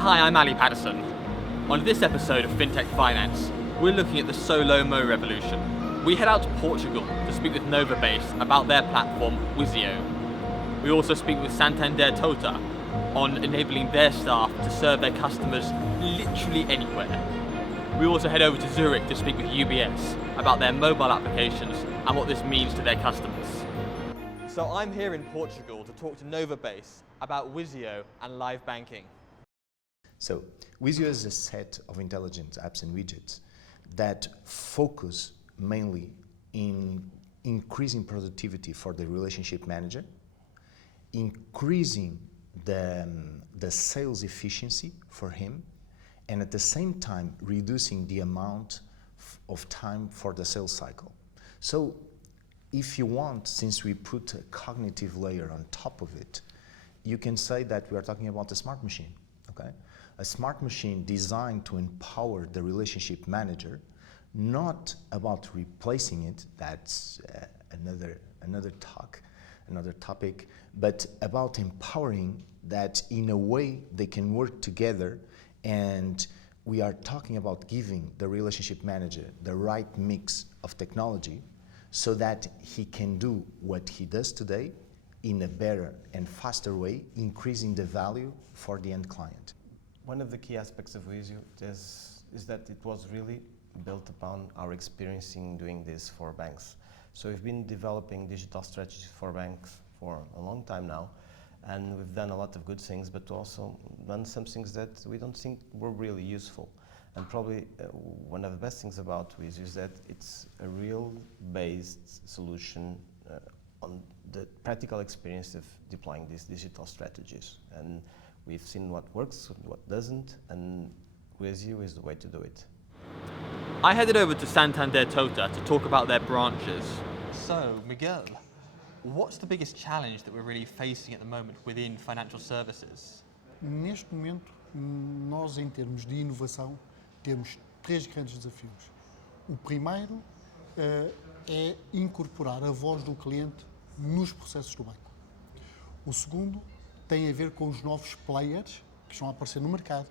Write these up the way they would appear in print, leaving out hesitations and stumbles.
Hi, I'm Ali Patterson. On this episode of Fintech Finance, we're looking at the SoLoMo revolution. We head out to Portugal to speak with Novbase about their platform, Wizzio. We also speak with Santander Totta on enabling their staff to serve their customers literally anywhere. We also head over to Zurich to speak with UBS about their mobile applications and what this means to their customers. So I'm here in Portugal to talk to Novbase about Wizzio and live banking. So Wizzio is a set of intelligent apps and widgets that focus mainly in increasing productivity for the relationship manager, increasing the sales efficiency for him, and at the same time reducing the amount of time for the sales cycle. So if you want, since we put a cognitive layer on top of it, you can say that we are talking about a smart machine, okay? A smart machine designed to empower the relationship manager, not about replacing it, that's another topic, but about empowering that in a way they can work together. And we are talking about giving the relationship manager the right mix of technology so that he can do what he does today in a better and faster way, increasing the value for the end client. One of the key aspects of Wizzio is that it was really built upon our experience in doing this for banks. So we've been developing digital strategies for banks for a long time now, and we've done a lot of good things, but also done some things that we don't think were really useful. And probably one of the best things about Wizzio is that it's a real-based solution on the practical experience of deploying these digital strategies. And we've seen what works, what doesn't, and Wizzio is the way to do it. I headed over to Santander Totta to talk about their branches. So, Miguel, what's the biggest challenge that we're really facing at the moment within financial services? Neste momento, nós em termos de inovação, temos três grandes desafios. O primeiro é incorporar a voz do cliente nos processos do banco. O segundo tem a ver com os novos players que estão a aparecer no mercado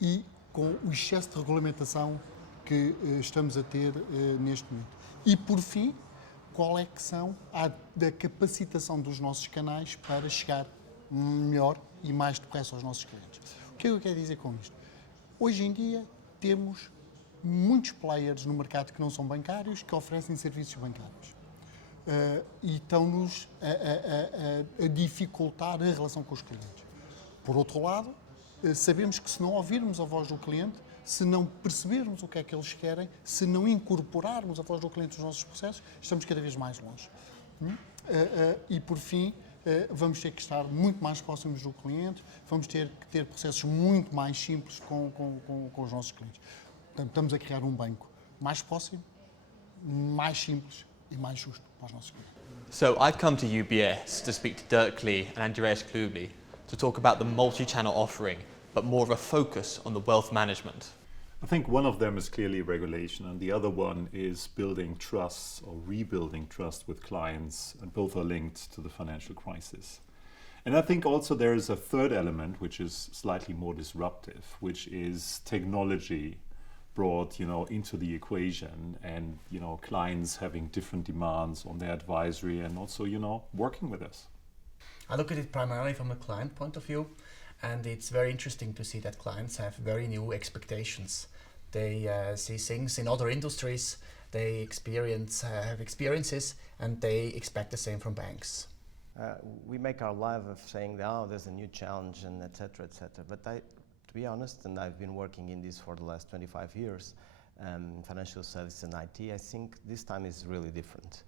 e com o excesso de regulamentação que estamos a ter neste momento. E por fim, qual é que são da capacitação dos nossos canais para chegar melhor e mais depressa aos nossos clientes. O que é que eu quero dizer com isto? Hoje em dia temos muitos players no mercado que não são bancários, que oferecem serviços bancários. E estão-nos a dificultar a relação com os clientes. Por outro lado, sabemos que se não ouvirmos a voz do cliente, se não percebermos o que é que eles querem, se não incorporarmos a voz do cliente nos nossos processos, estamos cada vez mais longe. E por fim, vamos ter que estar muito mais próximos do cliente, vamos ter que ter processos muito mais simples com os nossos clientes. Portanto, estamos a criar um banco mais próximo, mais simples e mais justo para os nossos clientes. So I've come to UBS to speak to Dirk Lee and Andreas Klubli to talk about the multi-channel offering, but more of a focus on the wealth management. I think one of them is clearly regulation, and the other one is building trust or rebuilding trust with clients, and both are linked to the financial crisis. And I think also there is a third element which is slightly more disruptive, which is technology brought, into the equation, and clients having different demands on their advisory, and also working with us. I look at it primarily from a client point of view, and it's very interesting to see that clients have very new expectations. They see things in other industries, they have experiences, and they expect the same from banks. We make our life of saying, there's a new challenge, and et cetera, but to be honest, and I've been working in this for the last 25 years, financial services and IT, I think this time is really different.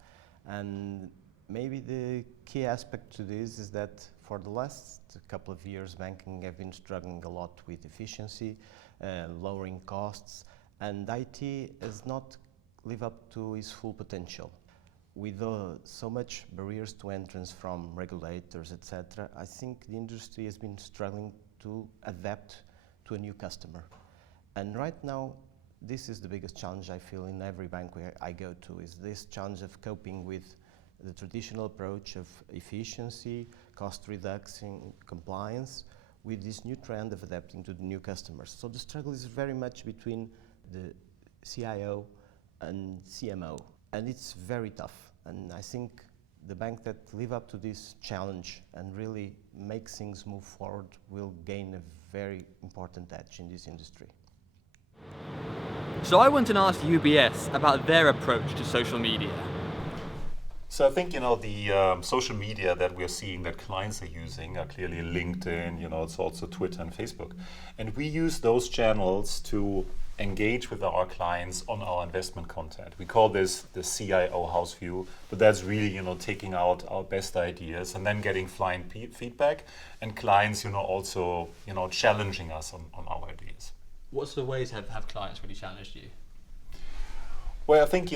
And maybe the key aspect to this is that for the last couple of years, banking have been struggling a lot with efficiency, lowering costs, and IT has not lived up to its full potential. With so much barriers to entrance from regulators, etc., I think the industry has been struggling to adapt to a new customer. And right now, this is the biggest challenge I feel in every bank where I go to, is this challenge of coping with the traditional approach of efficiency, cost reduction, compliance, with this new trend of adapting to the new customers. So the struggle is very much between the CIO and CMO, and it's very tough. And I think the bank that live up to this challenge and really make things move forward will gain a very important edge in this industry. So I went and asked UBS about their approach to social media. So I think, the social media that we're seeing that clients are using are clearly LinkedIn, it's also Twitter and Facebook. And we use those channels to engage with our clients on our investment content. We call this the CIO house view, but that's really, taking out our best ideas and then getting client feedback, and clients, also, challenging us on our ideas. What sort of ways have clients really challenged you? Well, I think,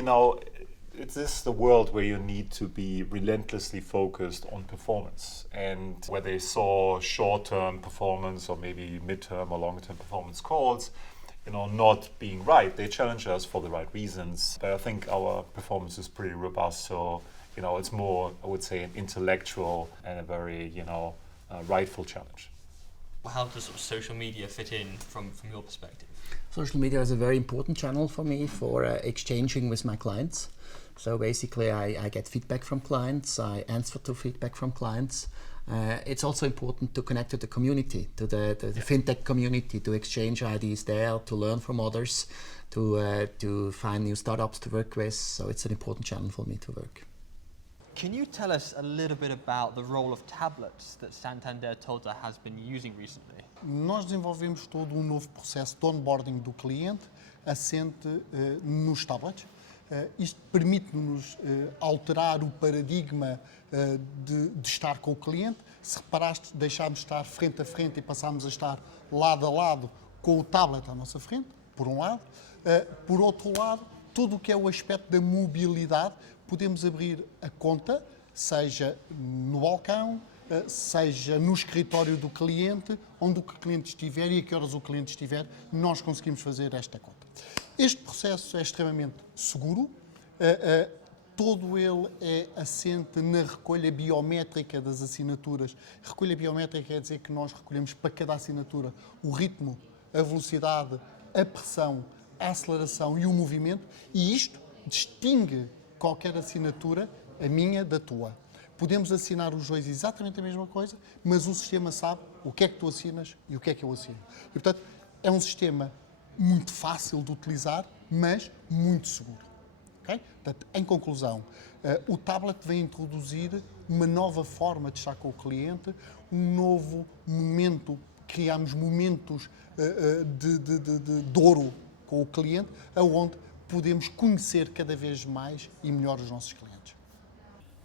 it is the world where you need to be relentlessly focused on performance. And where they saw short-term performance or maybe mid-term or long-term performance calls, not being right, they challenge us for the right reasons. But I think our performance is pretty robust. So, it's more, I would say, an intellectual and a very, rightful challenge. How does sort of social media fit in from your perspective? Social media is a very important channel for me for exchanging with my clients. So basically I get feedback from clients, I answer to feedback from clients. It's also important to connect to the community, to the Fintech community, to exchange ideas there, to learn from others, to find new startups to work with. So it's an important channel for me to work. Can you tell us a little bit about the role of tablets that Santander Totta has been using recently? Nós desenvolvemos todo um novo processo de onboarding do cliente assente nos tablets. Isto permite-nos alterar o paradigma de estar com o cliente. Se reparaste, deixámos de estar frente a frente e passámos a estar lado a lado com o tablet à nossa frente, por um lado. Por outro lado, tudo o que é o aspecto da mobilidade, podemos abrir a conta, seja no balcão, seja no escritório do cliente, onde o cliente estiver e a que horas o cliente estiver, nós conseguimos fazer esta conta. Este processo é extremamente seguro, todo ele é assente na recolha biométrica das assinaturas. Recolha biométrica quer dizer que nós recolhemos para cada assinatura o ritmo, a velocidade, a pressão, a aceleração e o movimento, e isto distingue qualquer assinatura, a minha da tua. Podemos assinar os dois exatamente a mesma coisa, mas o sistema sabe o que é que tu assinas e o que é que eu assino. E, portanto, é um sistema muito fácil de utilizar, mas muito seguro. Okay? Portanto, em conclusão, o tablet vem introduzir uma nova forma de estar com o cliente, um novo momento, criamos momentos de ouro com o cliente, onde podemos conhecer cada vez mais e melhor os nossos clientes.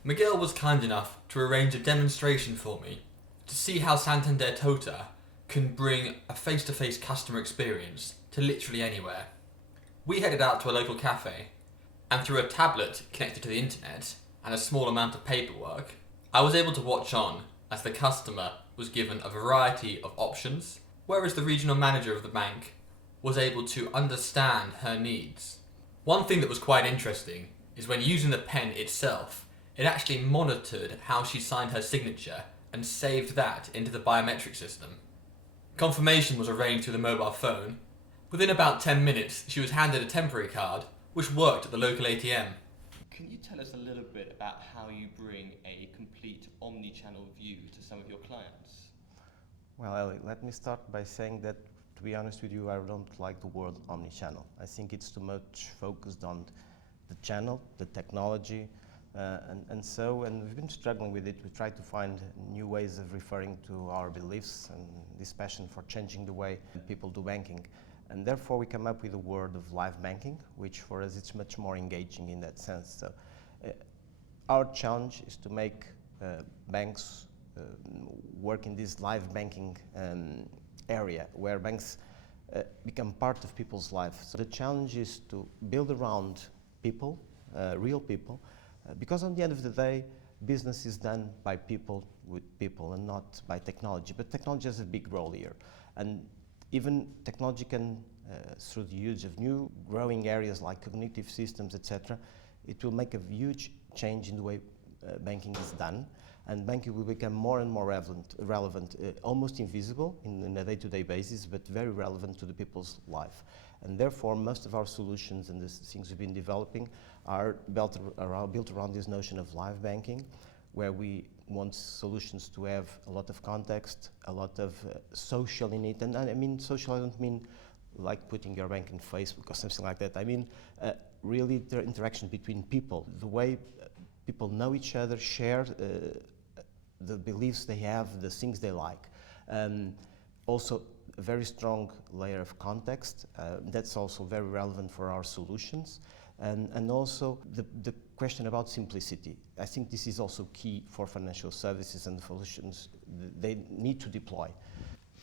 Miguel was kind enough to arrange a demonstration for me to see how Santander Totta can bring a face-to-face customer experience to literally anywhere. We headed out to a local cafe, and through a tablet connected to the internet and a small amount of paperwork, I was able to watch on as the customer was given a variety of options, whereas the regional manager of the bank was able to understand her needs. One thing that was quite interesting is when using the pen itself, it actually monitored how she signed her signature and saved that into the biometric system. Confirmation was arranged through the mobile phone. Within about 10 minutes, she was handed a temporary card, which worked at the local ATM. Can you tell us a little bit about how you bring a complete omni-channel view to some of your clients? Well, Ellie, let me start by saying that, to be honest with you, I don't like the word omni-channel. I think it's too much focused on the channel, the technology, and we've been struggling with it. We try to find new ways of referring to our beliefs and this passion for changing the way people do banking. And therefore we come up with the word of live banking, which for us it's much more engaging in that sense. So our challenge is to make banks work in this live banking area where banks become part of people's lives. So the challenge is to build around people, real people, because on the end of the day, business is done by people with people and not by technology. But technology has a big role here. And even technology can, through the use of new growing areas like cognitive systems, etc., it will make a huge change in the way banking is done, and banking will become more and more relevant, almost invisible in a day-to-day basis, but very relevant to the people's life. And therefore, most of our solutions and the things we've been developing are built around this notion of live banking, where we want solutions to have a lot of context, a lot of social in it. And I mean social, I don't mean like putting your bank in Facebook or something like that. I mean really the interaction between people, the way people know each other, share the beliefs they have, the things they like. Also, a very strong layer of context. That's also very relevant for our solutions. And also the question about simplicity. I think this is also key for financial services and the solutions they need to deploy.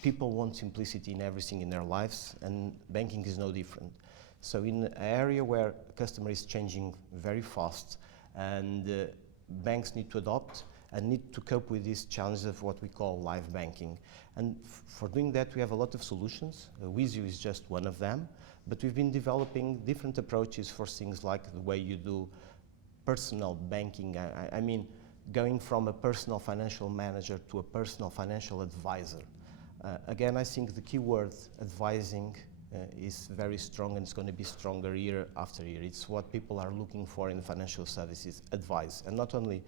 People want simplicity in everything in their lives, and banking is no different. So in an area where a customer is changing very fast, and banks need to adopt and need to cope with these challenges of what we call live banking. And for doing that, we have a lot of solutions. Wizzio is just one of them, but we've been developing different approaches for things like the way you do personal banking. I mean, going from a personal financial manager to a personal financial advisor. Again, I think the key word advising is very strong, and it's going to be stronger year after year. It's what people are looking for in financial services, advice, and not only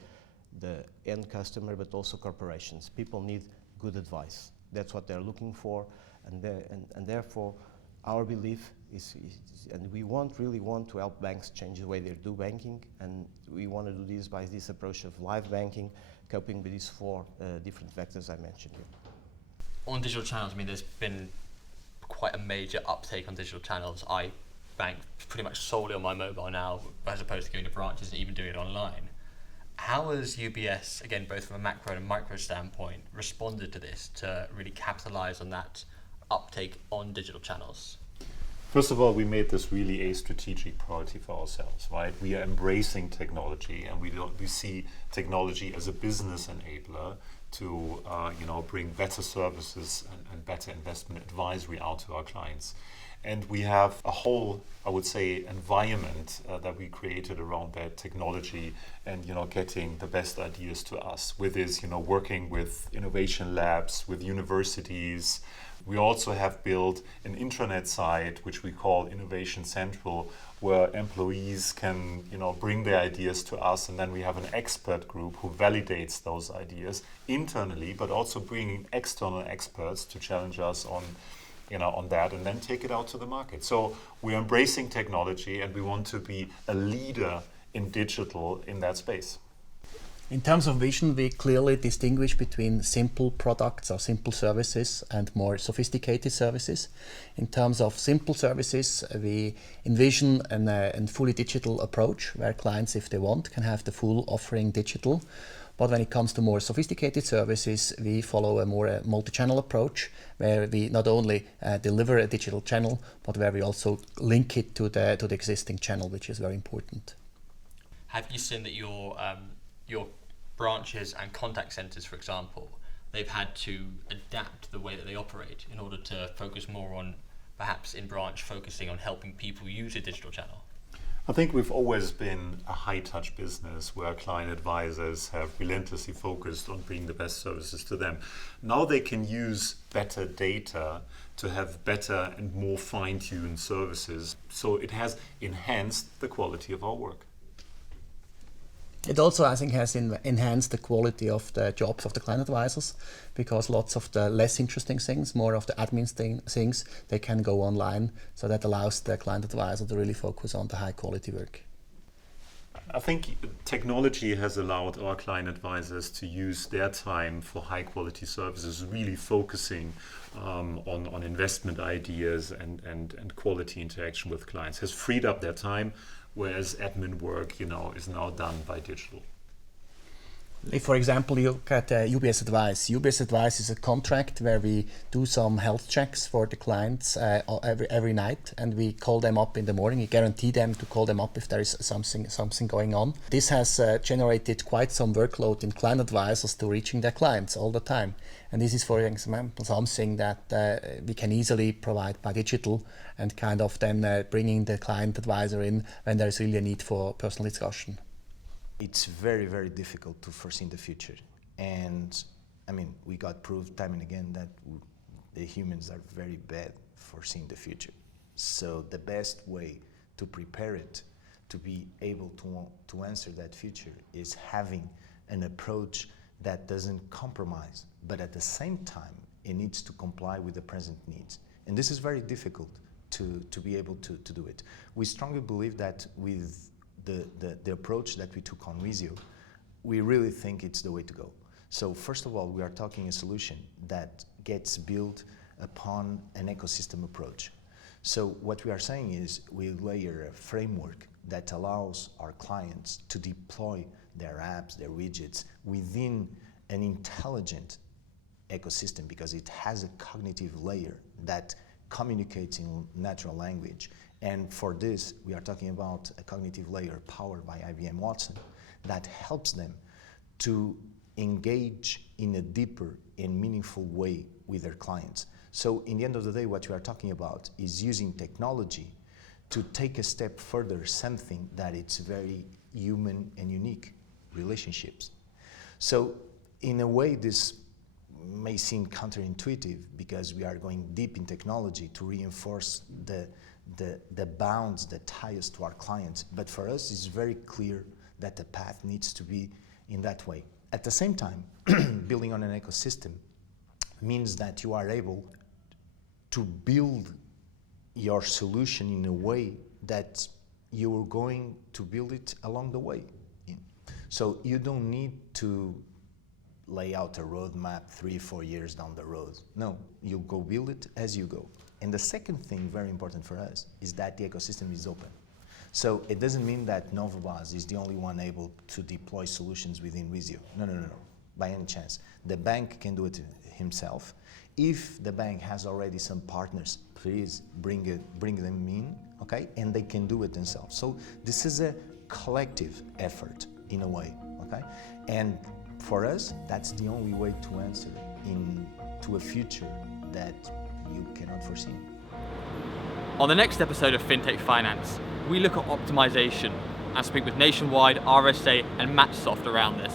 the end customer, but also corporations. People need good advice. That's what they're looking for, and therefore, our belief is, and we really want to help banks change the way they do banking, and we want to do this by this approach of live banking, coping with these four different vectors I mentioned here. On digital channels, I mean, there's been quite a major uptake on digital channels. I bank pretty much solely on my mobile now, as opposed to going to branches and even doing it online. How has UBS, again, both from a macro and micro standpoint, responded to this to really capitalize on that uptake on digital channels? First of all, we made this really a strategic priority for ourselves, right? We are embracing technology, and we see technology as a business enabler to bring better services and better investment advisory out to our clients. And we have a whole, I would say, environment that we created around that technology and, getting the best ideas to us with this, working with innovation labs, with universities. We also have built an intranet site, which we call Innovation Central, where employees can, bring their ideas to us, and then we have an expert group who validates those ideas internally, but also bringing external experts to challenge us on that, and then take it out to the market. So we're embracing technology, and we want to be a leader in digital in that space. In terms of vision, we clearly distinguish between simple products or simple services and more sophisticated services. In terms of simple services, we envision a fully digital approach where clients, if they want, can have the full offering digital. But when it comes to more sophisticated services, we follow a more multi-channel approach where we not only deliver a digital channel, but where we also link it to the existing channel, which is very important. Have you seen that your branches and contact centers, for example, they've had to adapt the way that they operate in order to focus more on, perhaps in branch, focusing on helping people use a digital channel? I think we've always been a high-touch business where client advisors have relentlessly focused on bringing the best services to them. Now they can use better data to have better and more fine-tuned services. So it has enhanced the quality of our work. It also, I think, has enhanced the quality of the jobs of the client advisors, because lots of the less interesting things, more of the admin things, they can go online. So that allows the client advisor to really focus on the high quality work. I think technology has allowed our client advisors to use their time for high quality services, really focusing on investment ideas and quality interaction with clients, has freed up their time, whereas admin work, is now done by digital. If, for example, you look at UBS Advice. UBS Advice is a contract where we do some health checks for the clients every night, and we call them up in the morning. We guarantee them to call them up if there is something going on. This has generated quite some workload in client advisors to reaching their clients all the time. And this is, for example, something that we can easily provide by digital, and kind of then bringing the client advisor in when there is really a need for personal discussion. it's very, very difficult to foresee the future. And I mean, we got proved time and again that the humans are very bad for seeing the future. So the best way to prepare it, to be able to answer that future, is having an approach that doesn't compromise, but at the same time, it needs to comply with the present needs. And this is very difficult to be able to do it. We strongly believe that with the approach that we took on Wizzio, we really think it's the way to go. So first of all, we are talking a solution that gets built upon an ecosystem approach. So what we are saying is we layer a framework that allows our clients to deploy their apps, their widgets within an intelligent ecosystem, because it has a cognitive layer that communicates in natural language. And for this, we are talking about a cognitive layer powered by IBM Watson that helps them to engage in a deeper and meaningful way with their clients. So in the end of the day, what we are talking about is using technology to take a step further, something that it's very human and unique, relationships. So in a way, this may seem counterintuitive because we are going deep in technology to reinforce the bounds that tie us to our clients. But for us, it's very clear that the path needs to be in that way. At the same time, building on an ecosystem means that you are able to build your solution in a way that you are going to build it along the way. So you don't need to lay out a roadmap 3-4 years down the road. No, you go build it as you go. And the second thing, very important for us, is that the ecosystem is open. So it doesn't mean that Novbase is the only one able to deploy solutions within Wizzio. No, by any chance. The bank can do it himself. If the bank has already some partners, please bring them in, okay? And they can do it themselves. So this is a collective effort in a way, okay? And for us, that's the only way to answer into a future that you cannot foresee. On the next episode of Fintech Finance, we look at optimization and speak with Nationwide, RSA and Matchsoft around this.